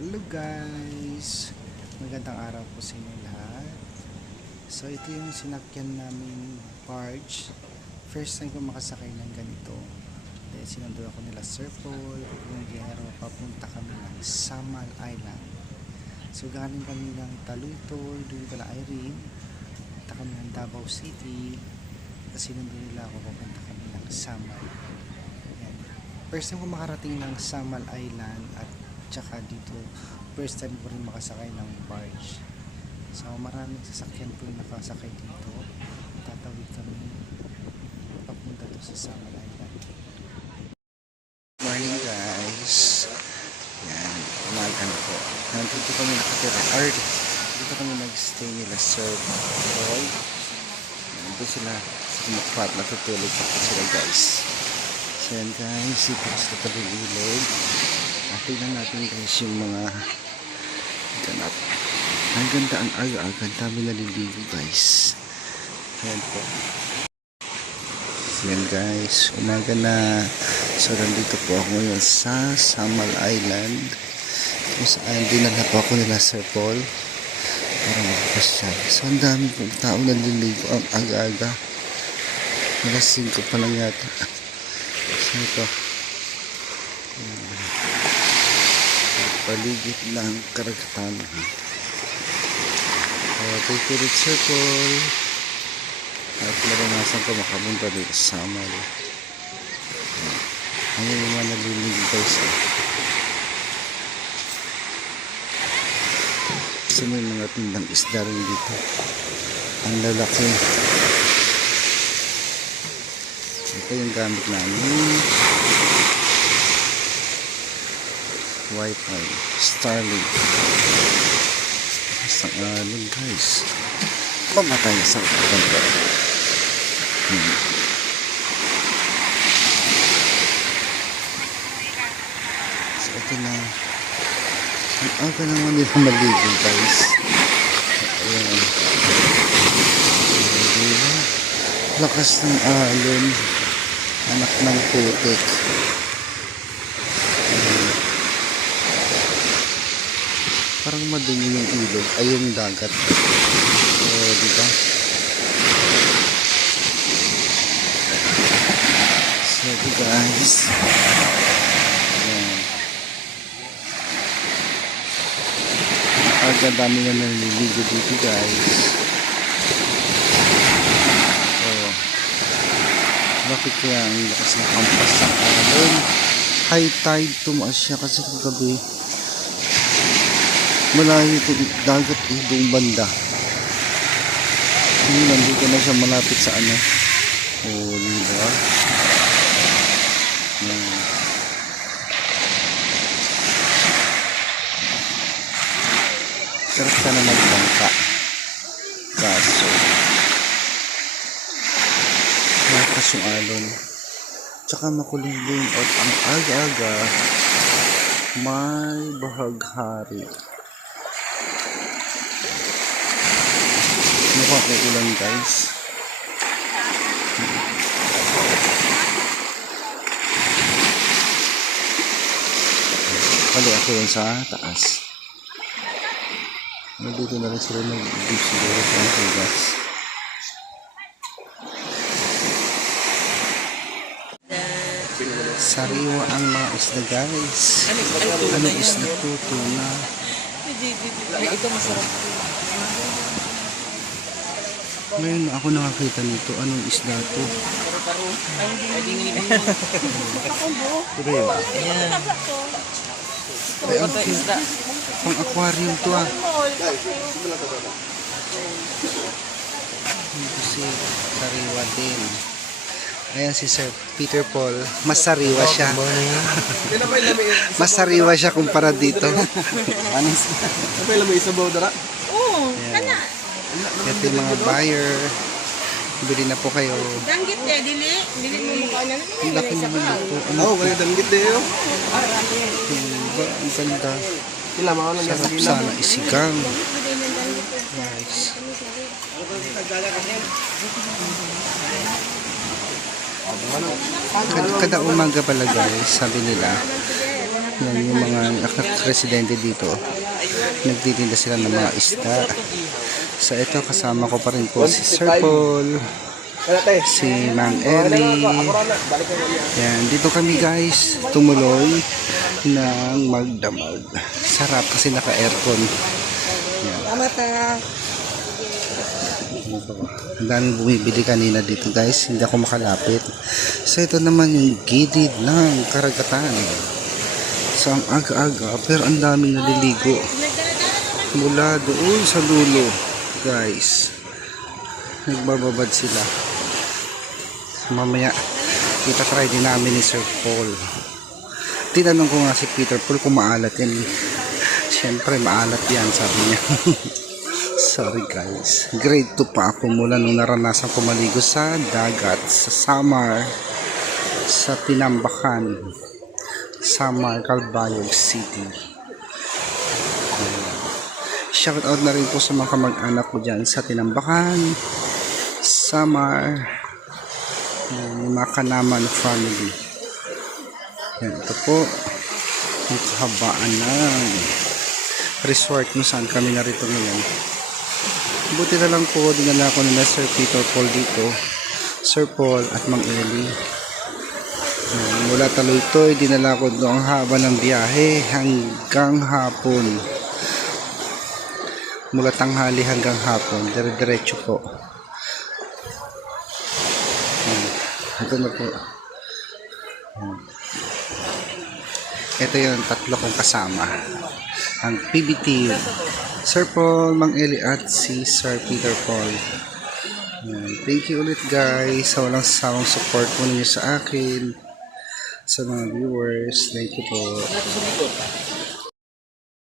Hello guys! Magandang araw po sa inyo lahat. So ito yung sinakyan namin barge. First time ko makasakay ng ganito. Dahil sinundo ako nila Sir Paul, yung biyahero, papunta kami ng Samal Island. So galing kami ng Taluytoy, doon pala Irene. Punta kami ng Davao City. Kasi sinundo nila ako, papunta kami ng Samal. Yan. First time ko makarating ng Samal Island at tsaka dito first time ko rin makasakay ng barge. So maraming sasakyan po yung nakasakay dito. Tatawid kami papunta to sa Samal Island. Morning guys. Yan, umaga na po. Nandito kami nakatira. Dito kami nagstay nila Sir Paul. Nandito sila sa kumakpat. Natutulog pa po sila guys. So yan guys, ito sa tabing ilog. Tingnan natin guys yung mga ganap. Ang ganda, ang aga-aga. Ang dami naliligo guys. Ayan po. Ayan guys, umaga na. So nandito po ako ngayon sa Samal Island. Kung saan dinala po ako nila Sir Paul para makapasyal. So ang dami pong tao naliligo. Ang aga-aga. Alas 5 pa lang yata. So ito. Paligid ng karagatan. Thank you rin Sir Paul. At naranasan ko makapunta dito sa Samal. Ano yung mga naliligo guys. Kasi may mga tindang isda rin dito. Ang lalaki. Ito yung gamit namin. Wi-Fi Starlink. Isang alon guys. Pamatay sa kapag so ito na. Ang aga naman nila maligo guys. Ayan. Lakas ng alon. Anak ng putik. Parang madumi yung ilog ay yung dagat. Diba? So ito guys. Ayan. Aga dami na naliligo dito guys. Bakit kaya ang lakas ng kampas ng alon? High tide tumaas siya kasi kagabi malayo itong dagat doong banda. Nandito na siya malapit sa ano. Diba? Sarap sana magbangka. Kaso malakas yung alon. Tsaka makulimlim at ang aga-aga may bahaghari. Mukhang uulan guys. Bali ako yun sa taas. Nandito na rin sila nag-ibig siguro sa hugas. Sariwa ang mga isda guys. Anong isda to? Tuna. Ito masarap. Ngayon ako nakakita nito. Anong isda to? Ito yun. Pang aquarium to ah. Ito si sariwa din. Ayan si Sir Peter Paul. Mas sariwa siya. Mas sariwa siya kumpara dito. Anis. Apa yung may sabaw dara? Oo, kana. Ito yung mga buyer. Bili na po kayo. Danggit dili mo mukha na. Ang laki naman ito. Oo, wala danggit din yun. Diba? Ang ganda. Kila mga lang Sarap sana isigang. Nice. Kada umaga pala guys, sabi nila Yan yung mga residente dito. Nagtitinda sila ng mga isda. So ito kasama ko pa rin po si Sir Paul, si Mang Ellie. Yan, dito kami guys tumuloy ng magdamag. Sarap kasi naka-aircon. Yan. Ang daming bumibili kanina dito guys, hindi ako makalapit. So ito naman yung gilid ng karagatan. So ang aga-aga pero ang daming naliligo mula doon sa dulo guys. Nagbababad sila. Mamaya kita-try din namin ni Sir Paul. Tinanong ko nga si Peter Paul kung maalat yan. Siyempre maalat yan sabi niya. Sorry guys, grade 2 pa ako mula nung naranasan ko maligo sa dagat sa Samar, sa Tinambakan, Samar, Calbayog City. Shout out na rin po sa mga kamag-anak ko dyan sa Tinambakan, Samar, yung mga Kanaman family. Yan, ito po yung kahabaan ng resort kung saan kami narito ngayon. Buti na lang po, dinala ko nila Sir Peter Paul dito, Sir Paul at Mang Eli. Mula Taloytoy, dinala ko doon ang haba ng biyahe hanggang hapon. Mula tanghali hanggang hapon, dire-diretso po. Ito na po. Ito yung tatlo kong kasama. Ang PBT, Sir Paul, Mang Eli at si Sir Peter Paul. Thank you ulit guys sa walang sawang support po ninyo sa akin, sa mga viewers. Thank you po.